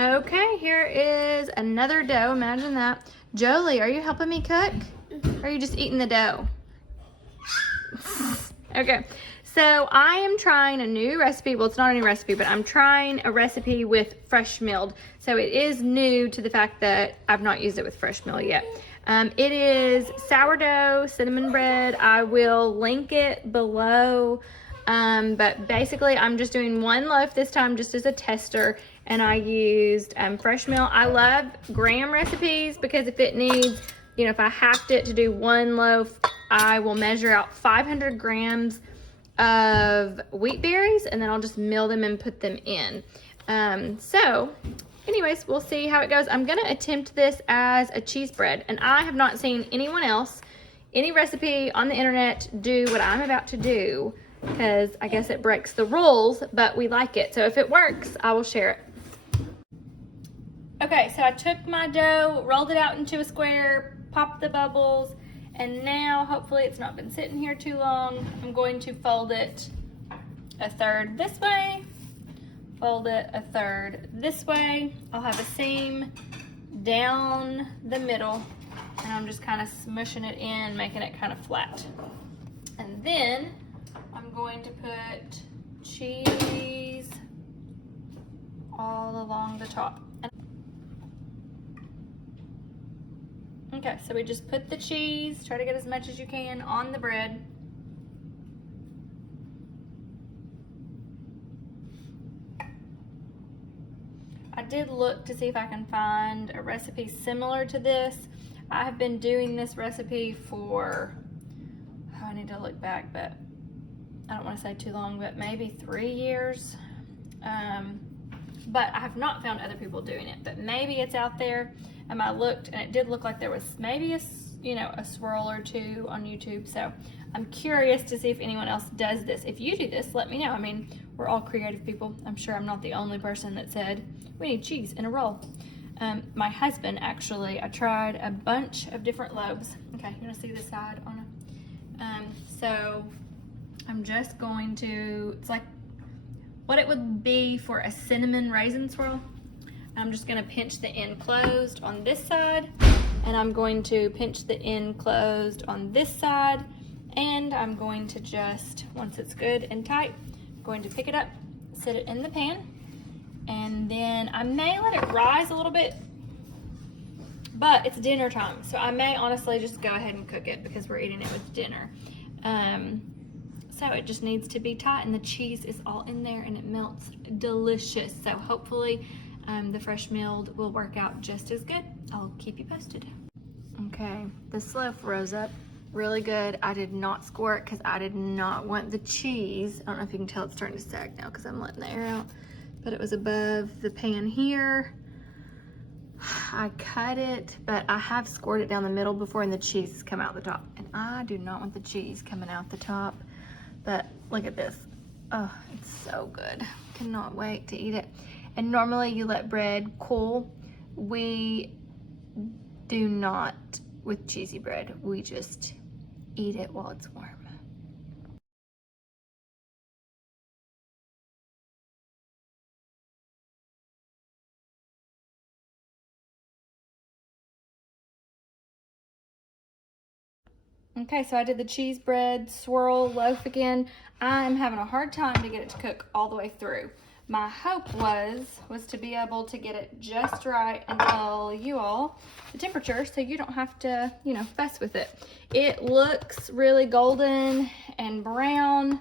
Okay, here is another dough. Imagine that. Jolie, are you helping me cook? Or are you just eating the dough? Okay, so I am trying a new recipe. Well, it's not a new recipe, but I'm trying a recipe with fresh milled. So it is new to the fact that I've not used it with fresh mill yet. It is sourdough cinnamon bread. I will link it below. But basically I'm just doing one loaf this time just as a tester, and I used fresh mill. I love gram recipes because if it needs, you know, if I have to do one loaf, I will measure out 500 grams of wheat berries and then I'll just mill them and put them in. So anyways, we'll see how it goes. I'm gonna attempt this as a cheese bread, and I have not seen anyone else, any recipe on the internet do what I'm about to do, because I guess it breaks the rules, but we like it. So if it works, I will share it. Okay, so I took my dough, rolled it out into a square, popped the bubbles, and now hopefully it's not been sitting here too long. I'm going to fold it a third this way, fold it a third this way. I'll have a seam down the middle, and I'm just kind of smushing it in, making it kind of flat. And then I'm going to put cheese all along the top. Okay, so we just put the cheese, try to get as much as you can on the bread. I did look to see if I can find a recipe similar to this. I have been doing this recipe for, oh, I need to look back, but I don't want to say too long, but maybe 3 years. But I have not found other people doing it, but maybe it's out there. I looked and it did look like there was maybe a swirl or two on YouTube. So I'm curious to see if anyone else does this. If you do this, let me know. I mean, we're all creative people. I'm sure I'm not the only person that said, we need cheese in a roll. My husband, actually, I tried a bunch of different loaves. Okay, you wanna see this side on it? So I'm just going to, it's like what it would be for a cinnamon raisin swirl. I'm just gonna pinch the end closed on this side, and I'm going to pinch the end closed on this side, and I'm going to just, once it's good and tight, I'm going to pick it up, set it in the pan, and then I may let it rise a little bit, but it's dinner time, so I may honestly just go ahead and cook it because we're eating it with dinner. So it just needs to be tight, and the cheese is all in there and it melts delicious. So hopefully the fresh milled will work out just as good. I'll keep you posted. Okay, this loaf rose up really good. I did not squirt because I did not want the cheese. I don't know if you can tell it's starting to sag now because I'm letting the air out, but it was above the pan here. I cut it, but I have squirted it down the middle before and the cheese has come out the top. And I do not want the cheese coming out the top, but look at this. Oh, it's so good. Cannot wait to eat it. And normally you let bread cool. We do not with cheesy bread. We just eat it while it's warm. Okay, so I did the cheese bread swirl loaf again. I'm having a hard time to get it to cook all the way through. My hope was to be able to get it just right and tell you all the temperature so you don't have to, you know, fuss with it. It looks really golden and brown.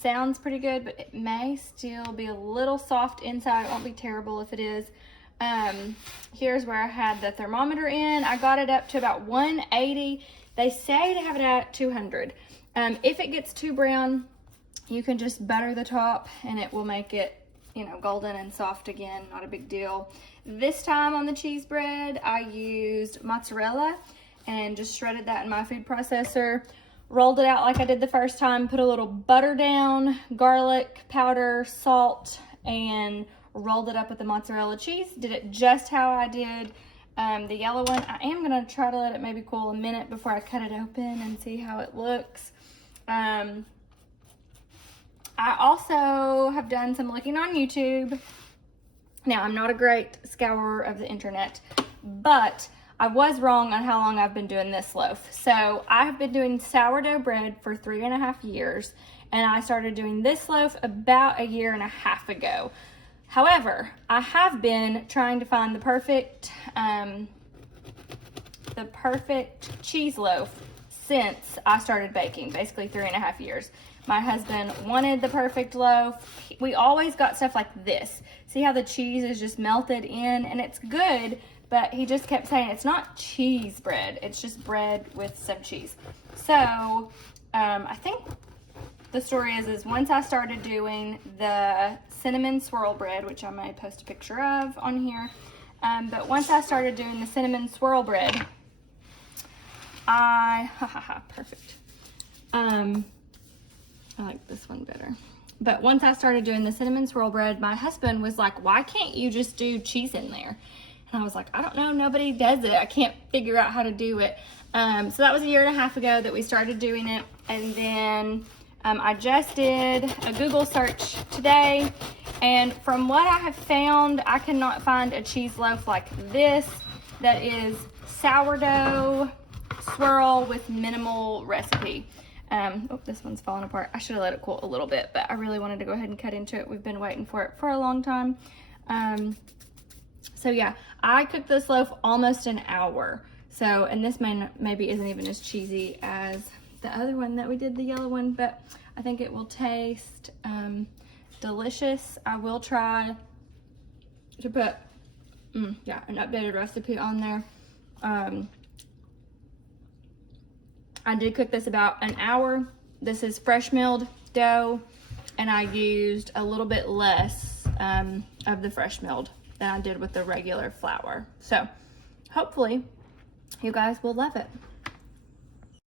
Sounds pretty good, but it may still be a little soft inside. It won't be terrible if it is. Here's where I had the thermometer in. I got it up to about 180. They say to have it at 200. If it gets too brown, you can just butter the top and it will make it, you know, golden and soft again. Not a big deal. This time on the cheese bread, I used mozzarella and just shredded that in my food processor. Rolled it out like I did the first time, put a little butter down, garlic powder, salt, and rolled it up with the mozzarella cheese. Did it just how I did the yellow one. I am gonna try to let it maybe cool a minute before I cut it open and see how it looks. I also have done some looking on YouTube, Now, I'm not a great scourer of the internet, but I was wrong on how long I've been doing this loaf. So I have been doing sourdough bread for 3.5 years, and I started doing this loaf about 1.5 years ago. However, I have been trying to find the perfect cheese loaf since I started baking, basically 3.5 years. My husband wanted the perfect loaf. We always got stuff like this. See how the cheese is just melted in, and it's good, but he just kept saying it's not cheese bread, it's just bread with some cheese. So I think the story is once I started doing the cinnamon swirl bread, which I may post a picture of on here, but once I started doing the cinnamon swirl bread, perfect. I like this one better. But once I started doing the cinnamon swirl bread, my husband was like, why can't you just do cheese in there? And I was like, I don't know, nobody does it. I can't figure out how to do it. So that was 1.5 years ago that we started doing it. And then I just did a Google search today. And from what I have found, I cannot find a cheese loaf like this that is sourdough swirl with minimal recipe. Oh, this one's falling apart. I should have let it cool a little bit, but I really wanted to go ahead and cut into it. We've been waiting for it for a long time. So yeah, I cooked this loaf almost an hour. So, and this maybe isn't even as cheesy as the other one that we did, the yellow one, but I think it will taste delicious. I will try to put, an updated recipe on there. I did cook this about an hour. This is fresh milled dough, and I used a little bit less of the fresh milled than I did with the regular flour. So hopefully you guys will love it.